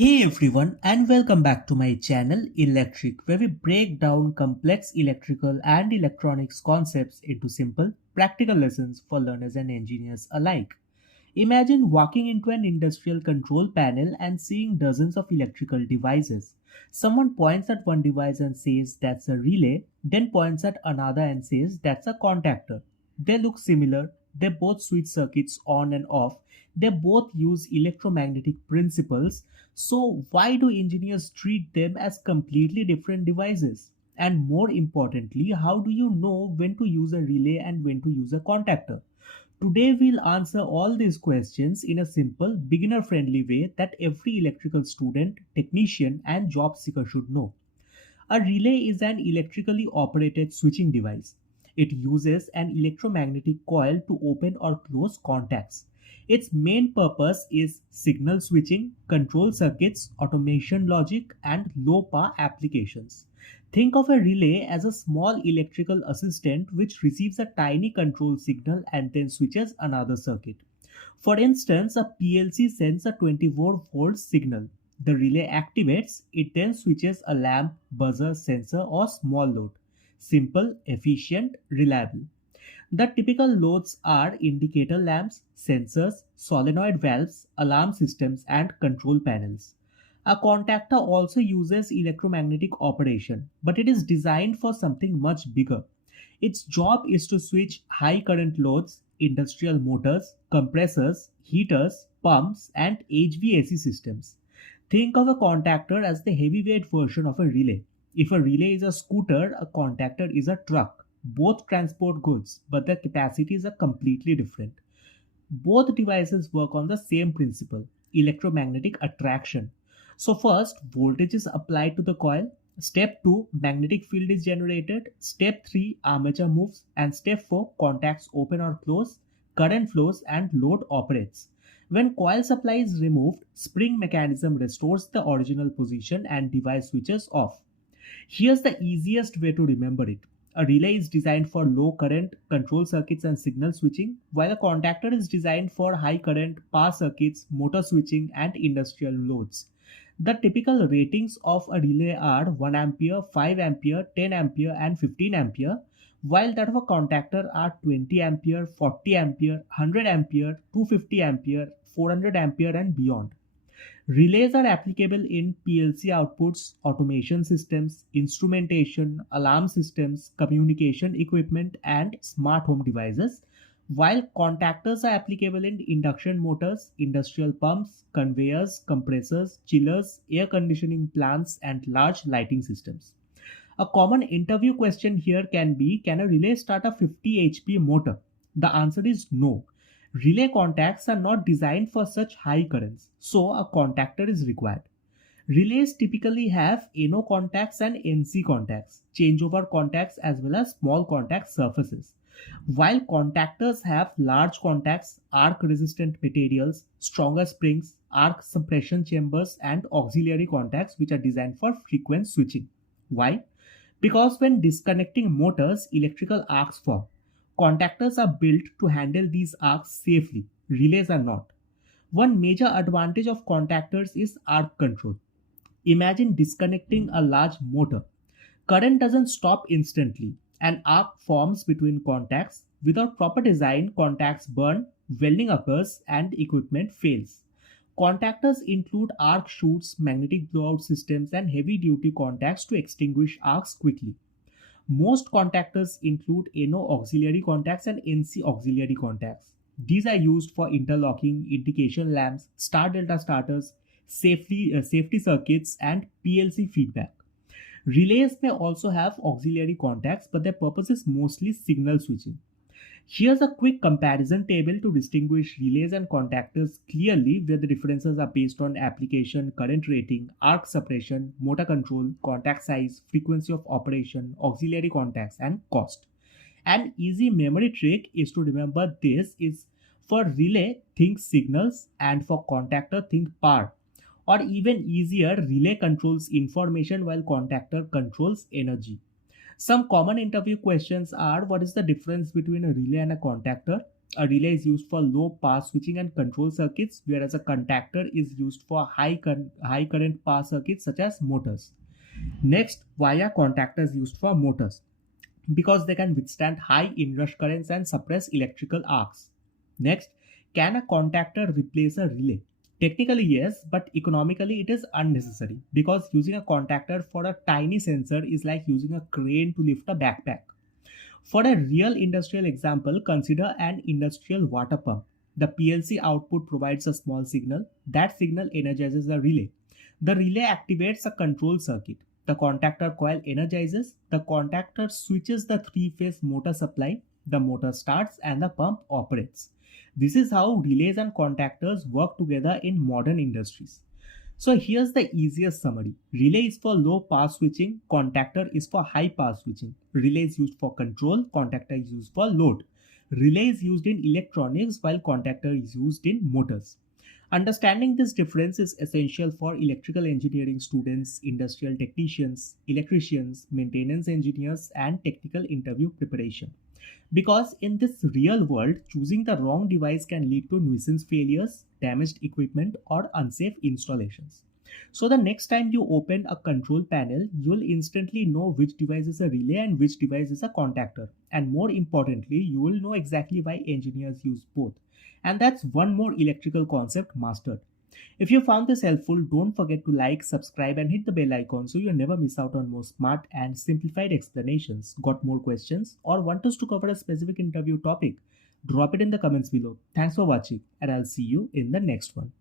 Hey everyone, and welcome back to my channel Electrick, where we break down complex electrical and electronics concepts into simple, practical lessons for learners and engineers alike. Imagine walking into an industrial control panel and seeing dozens of electrical devices. Someone points at one device and says that's a relay, then points at another and says that's a contactor. They look similar, they both switch circuits on and off, they both use electromagnetic principles. So, why do engineers treat them as completely different devices? And more importantly, how do you know when to use a relay and when to use a contactor? Today, we'll answer all these questions in a simple, beginner friendly way that every electrical student, technician, and job seeker should know. A relay is an electrically operated switching device. It uses an electromagnetic coil to open or close contacts. Its main purpose is signal switching, control circuits, automation logic, and low power applications. Think of a relay as a small electrical assistant which receives a tiny control signal and then switches another circuit. For instance, a PLC sends a 24-volt signal. The relay activates, it then switches a lamp, buzzer, sensor, or small load. Simple, efficient, reliable. The typical loads are indicator lamps, sensors, solenoid valves, alarm systems, and control panels. A contactor also uses electromagnetic operation, but it is designed for something much bigger. Its job is to switch high current loads, industrial motors, compressors, heaters, pumps, and HVAC systems. Think of a contactor as the heavyweight version of a relay. If a relay is a scooter, a contactor is a truck. Both transport goods, but their capacities are completely different. Both devices work on the same principle, electromagnetic attraction. So, first, voltage is applied to the coil. Step 2, magnetic field is generated. Step 3, armature moves. And step 4, contacts open or close, current flows, and load operates. When coil supply is removed, spring mechanism restores the original position and device switches off. Here's the easiest way to remember it. A relay is designed for low current control circuits and signal switching, while a contactor is designed for high current power circuits, motor switching, and industrial loads. The typical ratings of a relay are 1 ampere, 5 ampere, 10 ampere, and 15 ampere, while that of a contactor are 20 ampere, 40 ampere, 100 ampere, 250 ampere, 400 ampere, and beyond. Relays are applicable in PLC outputs, automation systems, instrumentation, alarm systems, communication equipment, and smart home devices, while contactors are applicable in induction motors, industrial pumps, conveyors, compressors, chillers, air conditioning plants, and large lighting systems. A common interview question here can be, can a relay start a 50 HP motor? The answer is no. Relay contacts are not designed for such high currents, so a contactor is required. Relays typically have NO contacts and NC contacts, changeover contacts, as well as small contact surfaces. While contactors have large contacts, arc resistant materials, stronger springs, arc suppression chambers, and auxiliary contacts which are designed for frequent switching. Why? Because when disconnecting motors, electrical arcs form. Contactors are built to handle these arcs safely. Relays are not. One major advantage of contactors is arc control. Imagine disconnecting a large motor. Current doesn't stop instantly. An arc forms between contacts. Without proper design, contacts burn, welding occurs, and equipment fails. Contactors include arc chutes, magnetic blowout systems, and heavy duty contacts to extinguish arcs quickly. Most contactors include NO auxiliary contacts and NC auxiliary contacts. These are used for interlocking, indication lamps, star delta starters, safety circuits, and PLC feedback. Relays may also have auxiliary contacts, but their purpose is mostly signal switching. Here's a quick comparison table to distinguish relays and contactors clearly, where the differences are based on application, current rating, arc suppression, motor control, contact size, frequency of operation, auxiliary contacts, and cost. An easy memory trick is to remember this is for relay, think signals, and for contactor, think power. Or even easier, relay controls information while contactor controls energy. Some common interview questions are, what is the difference between a relay and a contactor? A relay is used for low pass switching and control circuits, whereas a contactor is used for high current power circuits such as motors. Next, why are contactors used for motors? Because they can withstand high inrush currents and suppress electrical arcs. Next, can a contactor replace a relay? Technically, yes, but economically, it is unnecessary because using a contactor for a tiny sensor is like using a crane to lift a backpack. For a real industrial example, consider an industrial water pump. The PLC output provides a small signal. That signal energizes the relay. The relay activates a control circuit. The contactor coil energizes. The contactor switches the three-phase motor supply. The motor starts and the pump operates. This is how relays and contactors work together in modern industries. So here's the easiest summary. Relay is for low power switching, contactor is for high power switching. Relay is used for control, contactor is used for load. Relay is used in electronics while contactor is used in motors. Understanding this difference is essential for electrical engineering students, industrial technicians, electricians, maintenance engineers, and technical interview preparation. Because in this real world, choosing the wrong device can lead to nuisance failures, damaged equipment, or unsafe installations. So, the next time you open a control panel, you'll instantly know which device is a relay and which device is a contactor. And more importantly, you will know exactly why engineers use both. And that's one more electrical concept mastered. If you found this helpful, don't forget to like, subscribe, and hit the bell icon so you never miss out on more smart and simplified explanations. Got more questions or want us to cover a specific interview topic? Drop it in the comments below. Thanks for watching, and I'll see you in the next one.